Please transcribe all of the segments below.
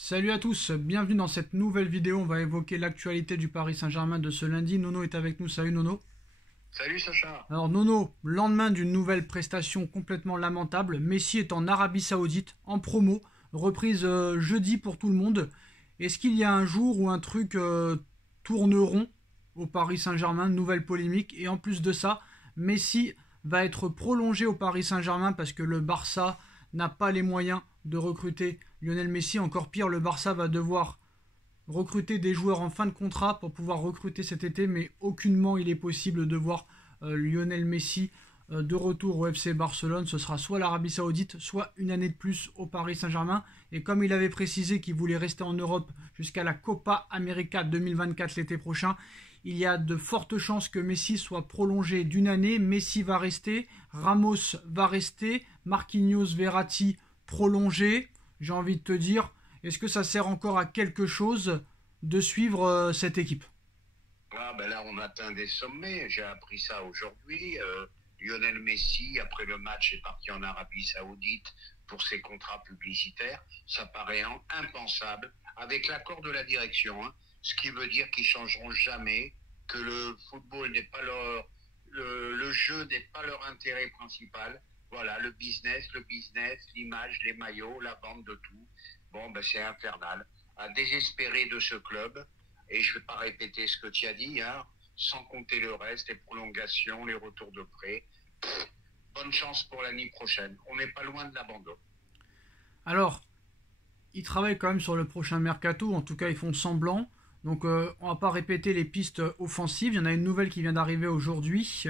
Salut à tous, bienvenue dans cette nouvelle vidéo. On va évoquer l'actualité du Paris Saint-Germain de ce lundi. Nono est avec nous. Salut Nono. Salut Sacha. Alors Nono, lendemain d'une nouvelle prestation complètement lamentable, Messi est en Arabie Saoudite, en promo, reprise jeudi pour tout le monde. Est-ce qu'il y a un jour où un truc tourne rond au Paris Saint-Germain, nouvelle polémique, et en plus de ça, Messi va être prolongé au Paris Saint-Germain parce que le Barça n'a pas les moyens de recruter Lionel Messi. Encore pire, le Barça va devoir recruter des joueurs en fin de contrat pour pouvoir recruter cet été, mais aucunement il est possible de voir Lionel Messi de retour au FC Barcelone. Ce sera soit l'Arabie Saoudite, soit une année de plus au Paris Saint-Germain. Et comme il avait précisé qu'il voulait rester en Europe jusqu'à la Copa América 2024 l'été prochain, il y a de fortes chances que Messi soit prolongé d'une année. Messi va rester, Ramos va rester, Marquinhos, Verratti prolongé. J'ai envie de te dire, est-ce que ça sert encore à quelque chose de suivre cette équipe? Là, on atteint des sommets. J'ai appris ça aujourd'hui. Lionel Messi, après le match, est parti en Arabie Saoudite pour ses contrats publicitaires. Ça paraît impensable, avec l'accord de la direction, hein. Ce qui veut dire qu'ils changeront jamais, que le football n'est pas le jeu n'est pas leur intérêt principal. Voilà, le business, l'image, les maillots, la vente de tout. Bon, ben c'est infernal. À désespérer de ce club, et je ne vais pas répéter ce que tu as dit, hein, sans compter le reste, les prolongations, les retours de prêt. Bonne chance pour l'année prochaine. On n'est pas loin de l'abandon. Alors, ils travaillent quand même sur le prochain mercato, en tout cas ils font semblant. Donc on va pas répéter les pistes offensives. Il y en a une nouvelle qui vient d'arriver aujourd'hui.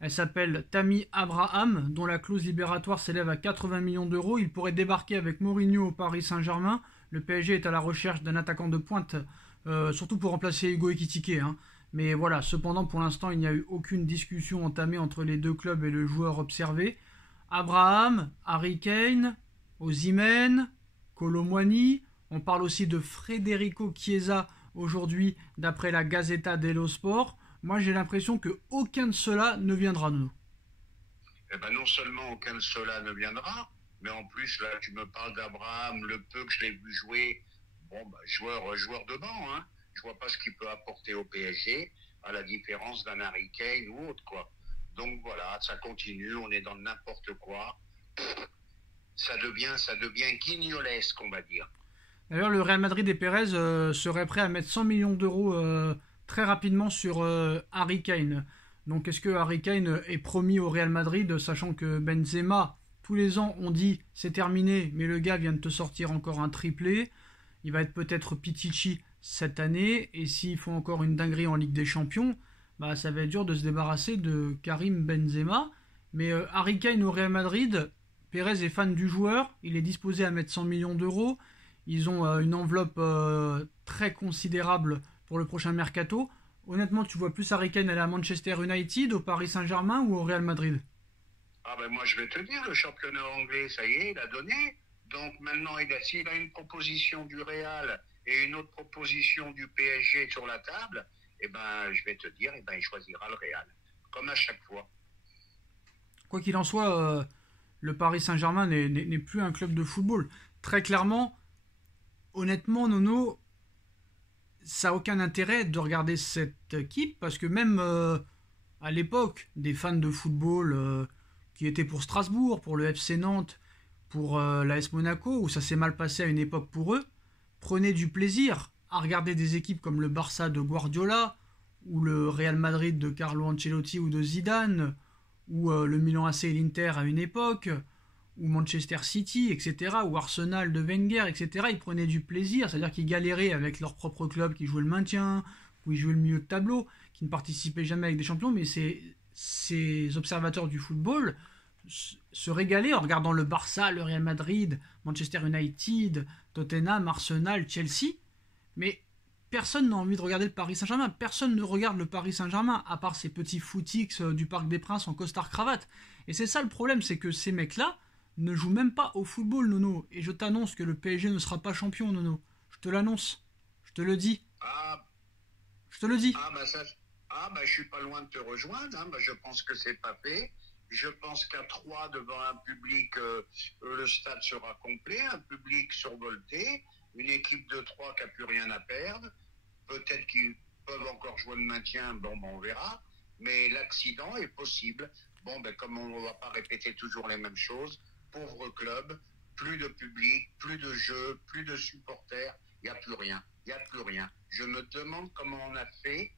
Elle s'appelle Tammy Abraham, dont la clause libératoire s'élève à 80 millions d'euros. Il pourrait débarquer avec Mourinho au Paris Saint-Germain. Le PSG est à la recherche d'un attaquant de pointe, surtout pour remplacer Hugo Ekitike, hein. Mais voilà, cependant pour l'instant il n'y a eu aucune discussion entamée entre les deux clubs et le joueur observé. Abraham, Harry Kane, Osimhen, Kolo Muani. On parle aussi de Federico Chiesa aujourd'hui d'après la Gazzetta dello Sport. Moi j'ai l'impression que aucun de cela ne viendra de nous. Eh ben, non seulement aucun de cela ne viendra, mais en plus, là, tu me parles d'Abraham, le peu que je l'ai vu jouer, bon, bah, joueur de banc, hein. Je vois pas ce qu'il peut apporter au PSG, à la différence d'un Harry Kane ou autre, quoi. Donc voilà, ça continue, on est dans n'importe quoi. Ça devient guignolesque, on va dire. D'ailleurs le Real Madrid et Pérez seraient prêts à mettre 100 millions d'euros très rapidement sur Harry Kane. Donc est-ce que Harry Kane est promis au Real Madrid, sachant que Benzema, tous les ans on dit c'est terminé, mais le gars vient de te sortir encore un triplé. Il va être peut-être Pichichi cette année, et s'il faut encore une dinguerie en Ligue des Champions, bah ça va être dur de se débarrasser de Karim Benzema. Mais Harry Kane au Real Madrid, Pérez est fan du joueur, il est disposé à mettre 100 millions d'euros. Ils ont une enveloppe très considérable pour le prochain mercato. Honnêtement, tu vois plus Harry Kane aller à Manchester United, au Paris Saint-Germain ou au Real Madrid? Ah ben moi je vais te dire, le championnat anglais, ça y est, il a donné. Donc maintenant, s'il a une proposition du Real et une autre proposition du PSG sur la table, eh ben je vais te dire, eh ben il choisira le Real, comme à chaque fois. Quoi qu'il en soit, le Paris Saint-Germain n'est plus un club de football. Très clairement, honnêtement, Nono, ça n'a aucun intérêt de regarder cette équipe parce que même à l'époque, des fans de football qui étaient pour Strasbourg, pour le FC Nantes, pour l'AS Monaco, où ça s'est mal passé à une époque pour eux, prenaient du plaisir à regarder des équipes comme le Barça de Guardiola, ou le Real Madrid de Carlo Ancelotti ou de Zidane, ou le Milan AC et l'Inter à une époque, ou Manchester City, etc., ou Arsenal de Wenger, etc., ils prenaient du plaisir, c'est-à-dire qu'ils galéraient avec leur propre club, qui jouait le maintien, ou ils jouaient le milieu de tableau, qui ne participaient jamais avec des champions, mais ces observateurs du football se régalaient en regardant le Barça, le Real Madrid, Manchester United, Tottenham, Arsenal, Chelsea, mais personne n'a envie de regarder le Paris Saint-Germain, personne ne regarde le Paris Saint-Germain, à part ces petits footix du Parc des Princes en costard-cravate. Et c'est ça le problème, c'est que ces mecs-là ne jouent même pas au football, Nono. Et je t'annonce que le PSG ne sera pas champion, Nono. Je te l'annonce. Je te le dis. Ah, Je te le dis. ah bah ça, je suis pas loin de te rejoindre, hein. Bah, je pense que c'est pas fait. Je pense qu'à 3 devant un public, le stade sera complet, un public survolté, une équipe de 3 qui n'a plus rien à perdre. Peut-être qu'ils peuvent encore jouer le maintien, bon, ben on verra. Mais l'accident est possible. Bon, ben comme on ne va pas répéter toujours les mêmes choses, pauvre club, plus de public, plus de jeux, plus de supporters, il n'y a plus rien. Il n'y a plus rien. Je me demande comment on a fait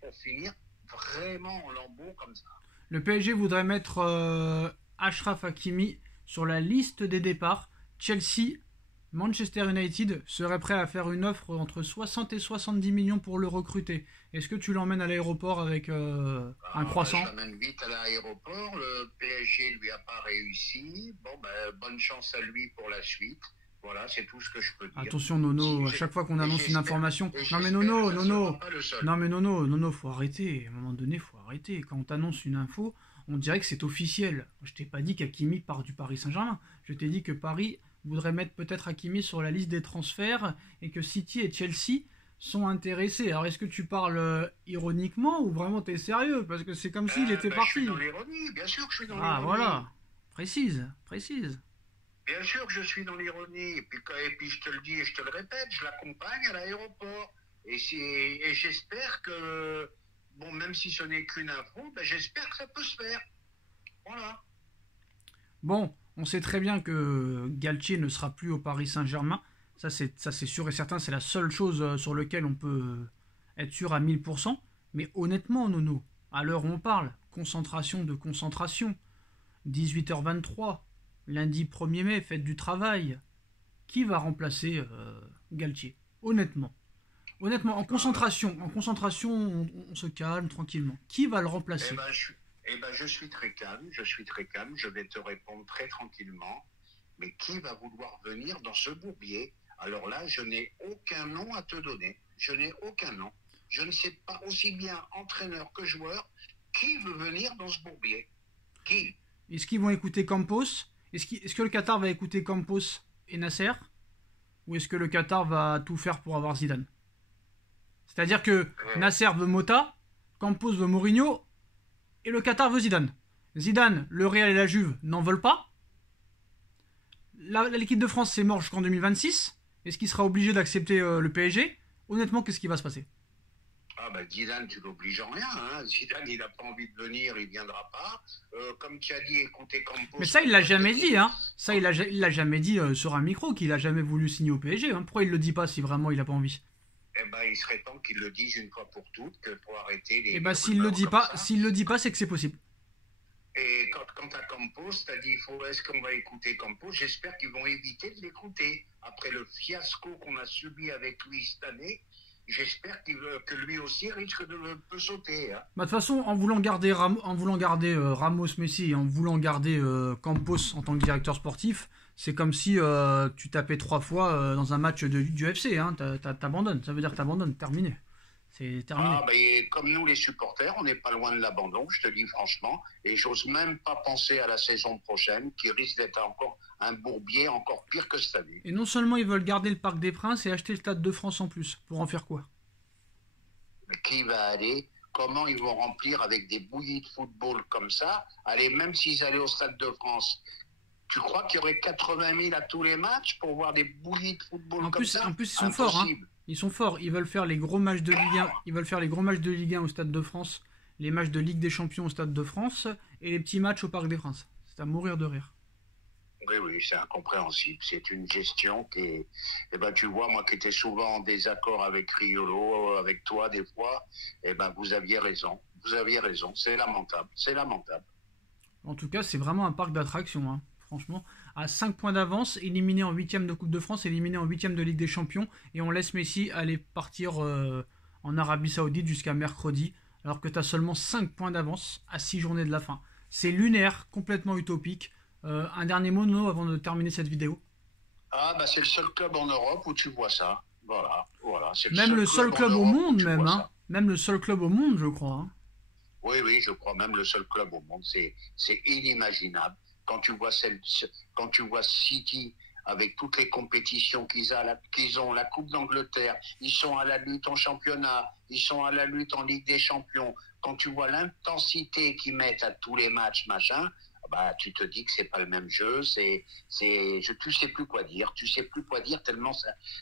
pour finir vraiment en lambeaux comme ça. Le PSG voudrait mettre Achraf Hakimi sur la liste des départs. Chelsea, Manchester United serait prêt à faire une offre entre 60 et 70 millions pour le recruter. Est-ce que tu l'emmènes à l'aéroport avec un croissant? Je l'emmène vite à l'aéroport. Le PSG lui a pas réussi. Bon, ben, bonne chance à lui pour la suite. Voilà, c'est tout ce que je peux dire. Attention Nono, à chaque fois qu'on annonce une information... Non mais Nono, faut arrêter. À un moment donné, faut arrêter. Quand on t'annonce une info, on dirait que c'est officiel. Je t'ai pas dit qu'Hakimi part du Paris Saint-Germain. Je t'ai dit que Paris voudrait mettre peut-être Hakimi sur la liste des transferts et que City et Chelsea sont intéressés. Alors est-ce que tu parles ironiquement ou vraiment t'es sérieux? Parce que c'est comme s'il était parti. Je suis dans l'ironie, bien sûr que je suis dans l'ironie. Ah voilà, précise. Bien sûr que je suis dans l'ironie. Et puis je te le dis et je te le répète, je l'accompagne à l'aéroport. Et j'espère que, bon, même si ce n'est qu'une info, ben j'espère que ça peut se faire. Voilà. Bon, on sait très bien que Galtier ne sera plus au Paris Saint-Germain. Ça c'est sûr et certain, c'est la seule chose sur laquelle on peut être sûr à 1000%. Mais honnêtement, Nono, à l'heure où on parle, concentration de concentration, 18h23, lundi 1er mai, fête du travail. Qui va remplacer Galtier? Honnêtement, en concentration, on se calme tranquillement. Qui va le remplacer? Je suis très calme, je vais te répondre très tranquillement. Mais qui va vouloir venir dans ce bourbier? Alors là, je n'ai aucun nom à te donner. Je n'ai aucun nom. Je ne sais pas, aussi bien entraîneur que joueur, qui veut venir dans ce bourbier? Qui? Est-ce qu'ils vont écouter Campos? Est-ce que le Qatar va écouter Campos et Nasser? Ou est-ce que le Qatar va tout faire pour avoir Zidane? C'est-à-dire que Nasser veut Mota, Campos veut Mourinho, et le Qatar veut Zidane. Zidane, le Real et la Juve n'en veulent pas. L'équipe de France, c'est mort jusqu'en 2026. Est-ce qu'il sera obligé d'accepter le PSG? Honnêtement, qu'est-ce qui va se passer? Ah ben Zidane, tu l'obliges en rien. Hein. Zidane, il n'a pas envie de venir, il viendra pas. Comme tu as dit, écoutez Campos... Mais ça, il l'a jamais dit. Hein. Ça, il l'a jamais dit sur un micro qu'il a jamais voulu signer au PSG. Hein. Pourquoi il le dit pas si vraiment il n'a pas envie? Eh ben, il serait temps qu'il le dise une fois pour toutes, que pour arrêter les... Eh ben, s'il le dit pas, c'est que c'est possible. Et quant à Campos, t'as dit, est-ce qu'on va écouter Campos? J'espère qu'ils vont éviter de l'écouter. Après le fiasco qu'on a subi avec lui cette année, j'espère que lui aussi risque de peut sauter. Hein. Bah, de toute façon, en voulant garder Ramos, Messi, et en voulant garder Campos en tant que directeur sportif, c'est comme si tu tapais 3 fois dans un match du FC. Hein. T'abandonnes. Ça veut dire que t'abandonnes. Terminé. C'est terminé. Comme nous les supporters, on n'est pas loin de l'abandon, je te dis franchement, et j'ose même pas penser à la saison prochaine, qui risque d'être encore un bourbier encore pire que cette année. Et non seulement ils veulent garder le Parc des Princes et acheter le Stade de France en plus, pour en faire quoi? Mais qui va aller? Comment ils vont remplir avec des bouillies de football comme ça? Allez, même s'ils allaient au Stade de France, tu crois qu'il y aurait 80 000 à tous les matchs pour voir des bouillies de football comme ça? En plus, ils sont forts, hein. Ils sont forts, ils veulent faire les gros matchs de Ligue 1, au Stade de France, les matchs de Ligue des Champions au Stade de France et les petits matchs au Parc des Princes. C'est à mourir de rire. Oui, c'est incompréhensible. C'est une gestion qui est... Eh ben, tu vois, moi qui étais souvent en désaccord avec Riolo, avec toi des fois, eh ben, vous aviez raison. C'est lamentable. En tout cas, c'est vraiment un parc d'attractions, hein. Franchement, à 5 points d'avance, éliminé en 8e de Coupe de France, éliminé en 8e de Ligue des Champions, et on laisse Messi aller partir en Arabie Saoudite jusqu'à mercredi, alors que tu as seulement 5 points d'avance à 6 journées de la fin. C'est lunaire, complètement utopique. Un dernier mot, Nono, avant de terminer cette vidéo? C'est le seul club en Europe où tu vois ça. Voilà. Même le seul club au monde, même. Hein. Même le seul club au monde, je crois. Hein. Oui, je crois même le seul club au monde. C'est inimaginable. Quand tu vois City avec toutes les compétitions qu'ils ont, la Coupe d'Angleterre, ils sont à la lutte en championnat, ils sont à la lutte en Ligue des Champions. quand tu vois l'intensité qu'ils mettent à tous les matchs, machin, bah, tu te dis que c'est pas le même jeu, tu sais plus quoi dire, tellement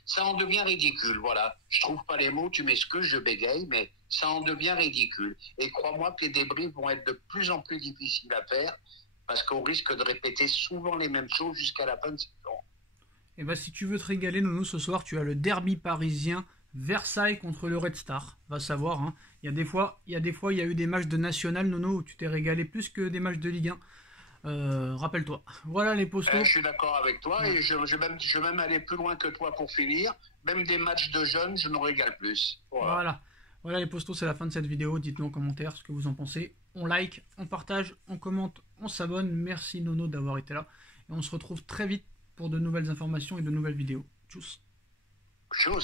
ça en devient ridicule, voilà. Je trouve pas les mots, tu m'excuses, je bégaye, mais ça en devient ridicule. Et crois-moi que les débriefs vont être de plus en plus difficiles à faire, parce qu'on risque de répéter souvent les mêmes choses jusqu'à la fin de saison. Et bah si tu veux te régaler, Nono, ce soir, tu as le derby parisien Versailles contre le Red Star. Va savoir, hein. Il y a des fois, il y a eu des matchs de National, Nono, où tu t'es régalé plus que des matchs de Ligue 1. Rappelle-toi. Voilà les postos. Je suis d'accord avec toi et je vais même aller plus loin que toi pour finir. Même des matchs de jeunes, je me régale plus. Voilà. Voilà les postos, c'est la fin de cette vidéo. Dites-nous en commentaire ce que vous en pensez. On like, on partage, on commente, on s'abonne. Merci Nono d'avoir été là. Et on se retrouve très vite pour de nouvelles informations et de nouvelles vidéos. Tchuss. Tchuss.